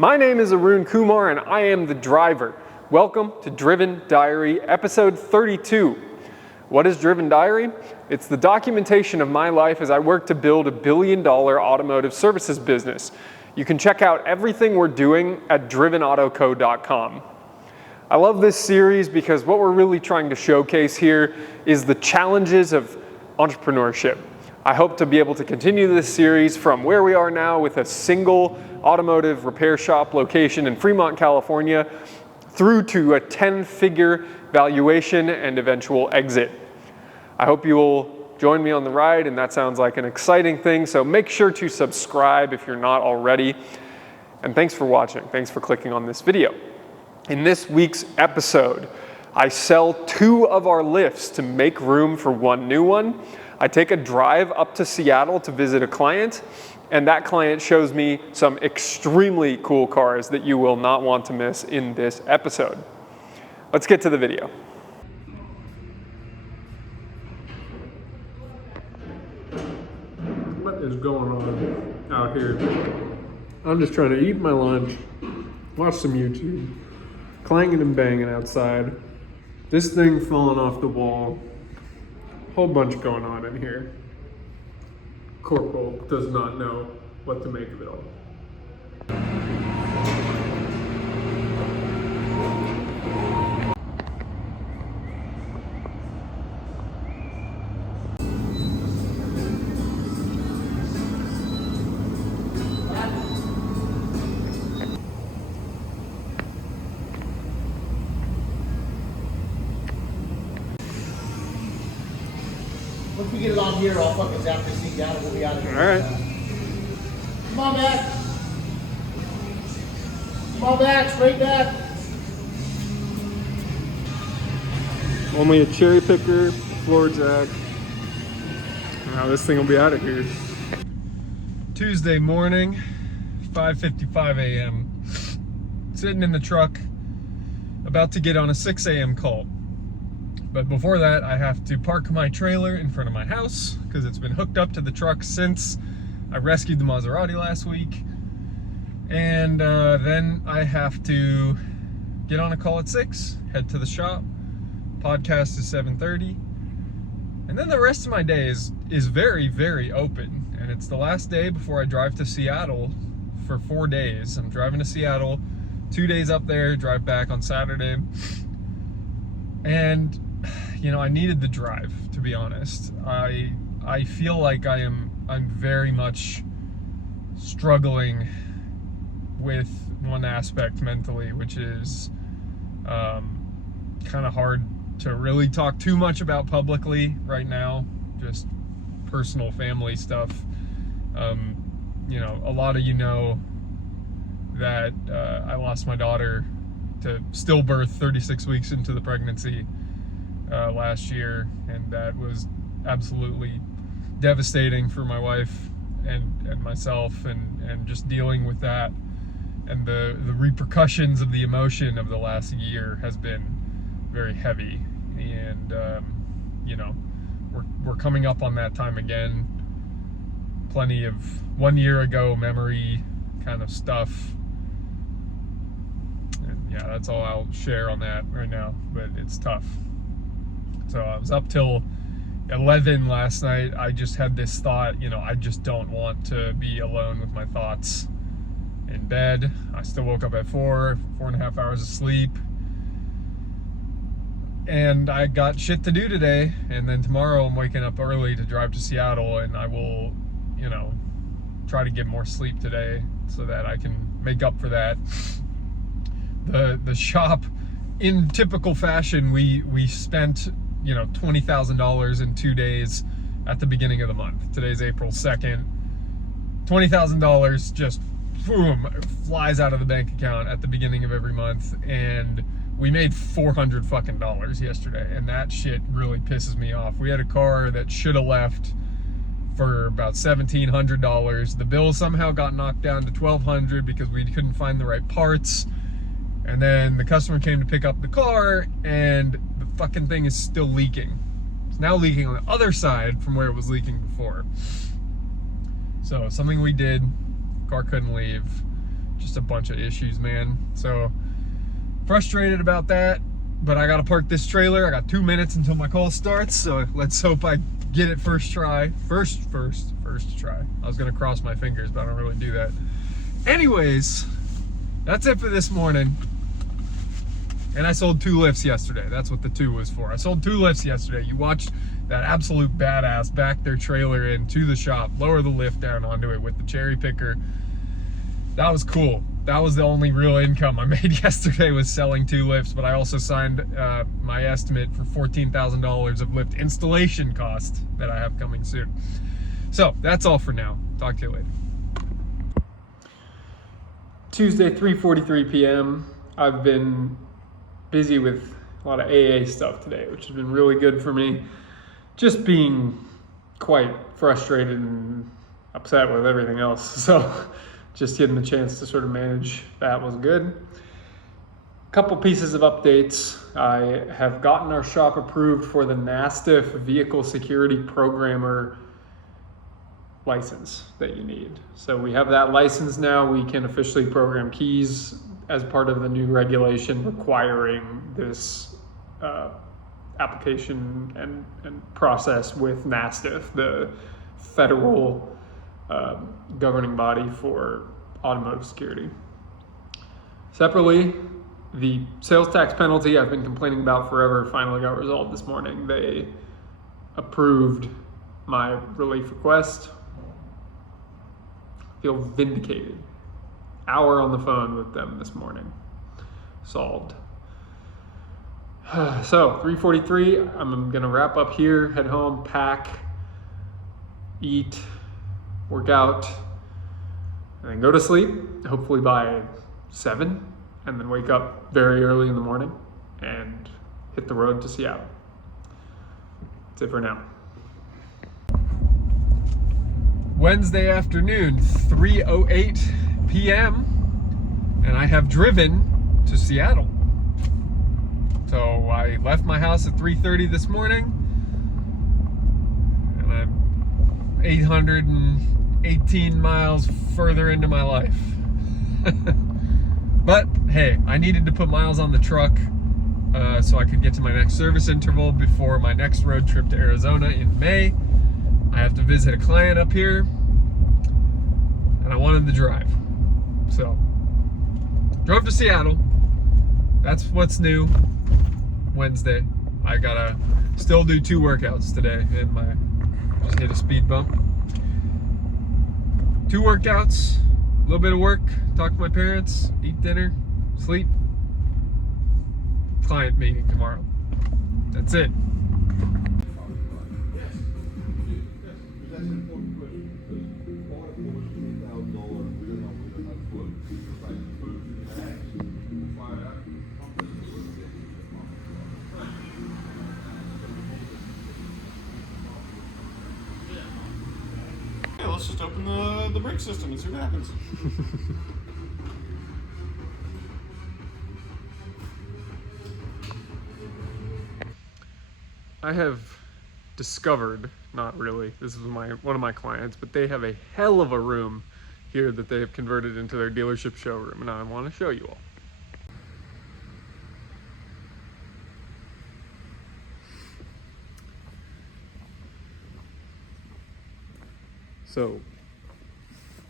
My name is Arun Kumar and I am the driver. Welcome to Driven Diary, episode 32. What is Driven Diary? It's the documentation of my life as I work to build $1 billion automotive services business. You can check out everything we're doing at drivenautoco.com. I love this series because what we're really trying to showcase here is the challenges of entrepreneurship. I hope to be able to continue this series from where we are now with a single automotive repair shop location in Fremont, California, through to a 10-figure valuation and eventual exit. I hope you will join me on the ride, and that sounds like an exciting thing, so make sure to subscribe if you're not already. And thanks for watching. Thanks for clicking on this video. In this week's episode, I sell 2 of our lifts to make room for one new one. I take a drive up to Seattle to visit a client, and that client shows me some extremely cool cars that you will not want to miss in this episode. Let's get to the video. What is going on out here? I'm just trying to eat my lunch, watch some YouTube, clanging and banging outside. This thing falling off the wall. Whole bunch going on in here. Corporal does not know what to make of it all. Once we get it on here, I'll fucking zap this seat down and we'll be out of here. All right. Come on back. Come on back, straight back. Only a cherry picker, floor jack. Now this thing will be out of here. Tuesday morning, 5:55 a.m. Sitting in the truck, about to get on a 6 a.m. call. But before that, I have to park my trailer in front of my house because it's been hooked up to the truck since I rescued the Maserati last week. And then I have to get on a call at 6, head to the shop. Podcast is 7:30. And then the rest of my day is very, very open. And it's the last day before I drive to Seattle for 4 days. I'm driving to Seattle, 2 days up there, drive back on Saturday. And you know, I needed the drive, to be honest. I feel like I'm very much struggling with one aspect mentally, which is kind of hard to really talk too much about publicly right now. Just personal family stuff. You know, a lot of you know that I lost my daughter to stillbirth 36 weeks into the pregnancy last year, and that was absolutely devastating for my wife and myself, and just dealing with that and the repercussions of the emotion of the last year has been very heavy. And you know, we're coming up on that time again. Plenty of 1 year ago memory kind of stuff. And yeah, that's all I'll share on that right now, but it's tough. So I was up till 11 last night. I just had this thought, you know, I just don't want to be alone with my thoughts in bed. I still woke up at 4.5 hours of sleep. And I got shit to do today. And then tomorrow I'm waking up early to drive to Seattle, and I will, you know, try to get more sleep today so that I can make up for that. The shop, in typical fashion, we spent, you know, $20,000 in 2 days at the beginning of the month. Today's April 2nd. $20,000 just boom flies out of the bank account at the beginning of every month, and we made $400 fucking dollars yesterday, and that shit really pisses me off. We had a car that should have left for about $1,700. The bill somehow got knocked down to $1,200 because we couldn't find the right parts. And then the customer came to pick up the car, and the fucking thing is still leaking. It's now leaking on the other side from where it was leaking before. So something we did, car couldn't leave. just a bunch of issues, man. So frustrated about that, but I gotta park this trailer. I got 2 minutes until my call starts, so let's hope I get it first try. First try. I was gonna cross my fingers, but I don't really do that. Anyways, that's it for this morning. And I sold 2 lifts yesterday. That's what the 2 was for. I sold 2 lifts yesterday. You watched that absolute badass back their trailer into the shop, lower the lift down onto it with the cherry picker. That was cool. That was the only real income I made yesterday, was selling 2 lifts, but I also signed my estimate for $14,000 of lift installation cost that I have coming soon. So that's all for now. Talk to you later. Tuesday, 3:43 p.m. I've been busy with a lot of AA stuff today, which has been really good for me. Just being quite frustrated and upset with everything else. So just getting the chance to sort of manage that was good. A couple pieces of updates. I have gotten our shop approved for the NASTIF Vehicle Security Programmer license that you need. So we have that license now. We can officially program keys as part of the new regulation requiring this application and process with NASTIF, the federal governing body for automotive security. Separately, the sales tax penalty I've been complaining about forever finally got resolved this morning. They approved my relief request. Feel vindicated. Hour on the phone with them this morning. Solved. So 3:43, I'm gonna wrap up here, head home, pack, eat, work out, and then go to sleep, hopefully by 7, and then wake up very early in the morning and hit the road to Seattle. That's it for now. Wednesday afternoon, 3:08 p.m., and I have driven to Seattle. So I left my house at 3:30 this morning, and I'm 818 miles further into my life. But hey, I needed to put miles on the truck so I could get to my next service interval before my next road trip to Arizona in May. I have to visit a client up here, and I wanted to drive. So, drove to Seattle. That's what's new. Wednesday. I gotta still do 2 workouts today, and just hit a speed bump. 2 workouts, a little bit of work, talk to my parents, eat dinner, sleep. Client meeting tomorrow. That's it. Yeah, let's just open the brake system and see what happens. I have discovered, not really, this is one of my clients, but they have a hell of a room here that they have converted into their dealership showroom, and I want to show you all. So,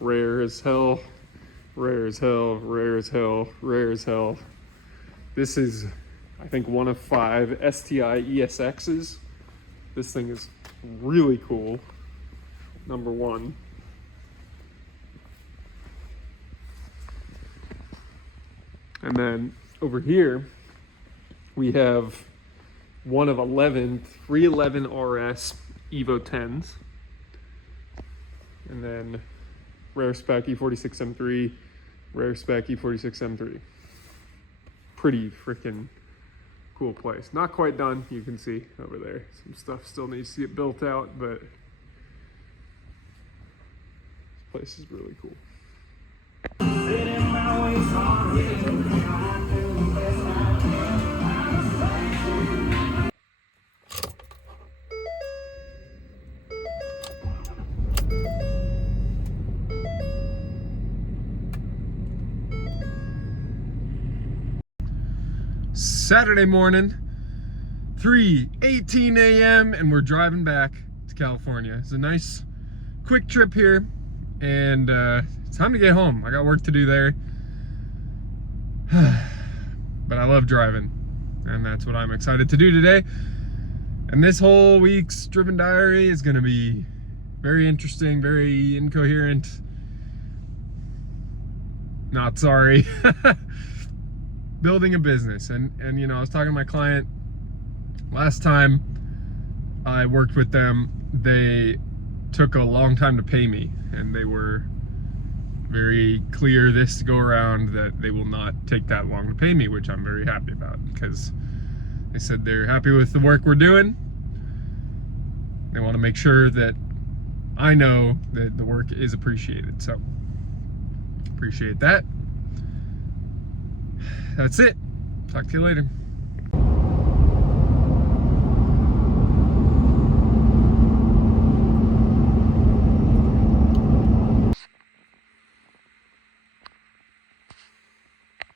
rare as hell, rare as hell, rare as hell, rare as hell. This is, I think, one of 5 STI ESXs. This thing is really cool. Number 1. And then over here, we have one of 11 311 RS Evo 10s. And then rare spec E46 M3, rare spec E46 M3. Pretty freaking cool place. Not quite done, you can see over there. Some stuff still needs to get built out, but this place is really cool. Saturday morning, 3:18 a.m. and we're driving back to California. It's a nice quick trip here, and it's time to get home. I got work to do there. But I love driving, and that's what I'm excited to do today. And this whole week's Driven Diary is gonna be very interesting, very incoherent. Not sorry. Building a business. And you know, I was talking to my client last time I worked with them. They took a long time to pay me, and they were very clear this go around that they will not take that long to pay me, which I'm very happy about, because they said they're happy with the work we're doing. They want to make sure that I know that the work is appreciated. So appreciate that. That's it. Talk to you later.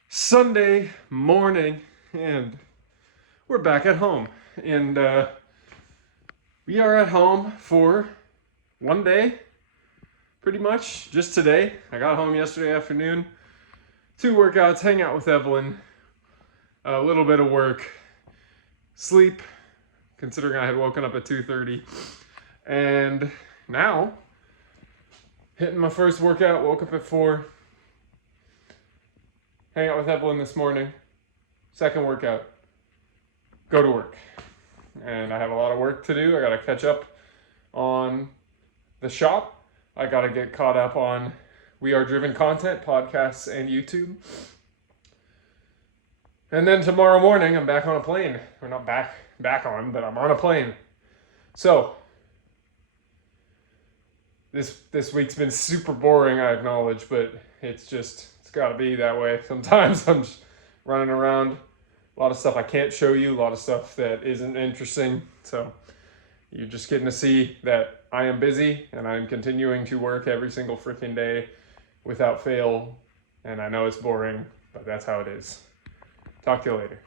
Sunday morning, and we're back at home. And we are at home for one day, pretty much, just today. I got home yesterday afternoon, 2 workouts, hang out with Evelyn, a little bit of work, sleep, considering I had woken up at 2:30. And now, hitting my first workout, woke up at 4. Hang out with Evelyn this morning. Second workout. Go to work. And I have a lot of work to do. I gotta catch up on the shop. I gotta get caught up on We Are Driven content, podcasts, and YouTube. And then tomorrow morning, I'm back on a plane. Or not back on, but I'm on a plane. So, this week's been super boring, I acknowledge, but it's gotta be that way. Sometimes I'm just running around. A lot of stuff I can't show you, a lot of stuff that isn't interesting. So you're just getting to see that I am busy and I'm continuing to work every single freaking day without fail. And I know it's boring, but that's how it is. Talk to you later.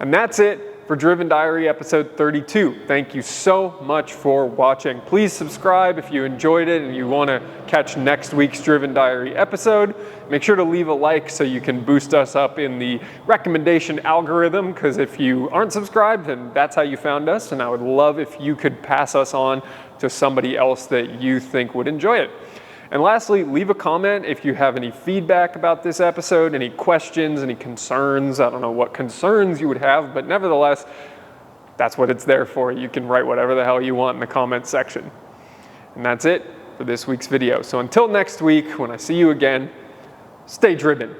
And that's it for Driven Diary episode 32. Thank you so much for watching. Please subscribe if you enjoyed it and you want to catch next week's Driven Diary episode. Make sure to leave a like so you can boost us up in the recommendation algorithm, because if you aren't subscribed, then that's how you found us, and I would love if you could pass us on to somebody else that you think would enjoy it. And lastly, leave a comment if you have any feedback about this episode, any questions, any concerns. I don't know what concerns you would have, but nevertheless, that's what it's there for. You can write whatever the hell you want in the comments section. And that's it for this week's video. So until next week, when I see you again, stay driven.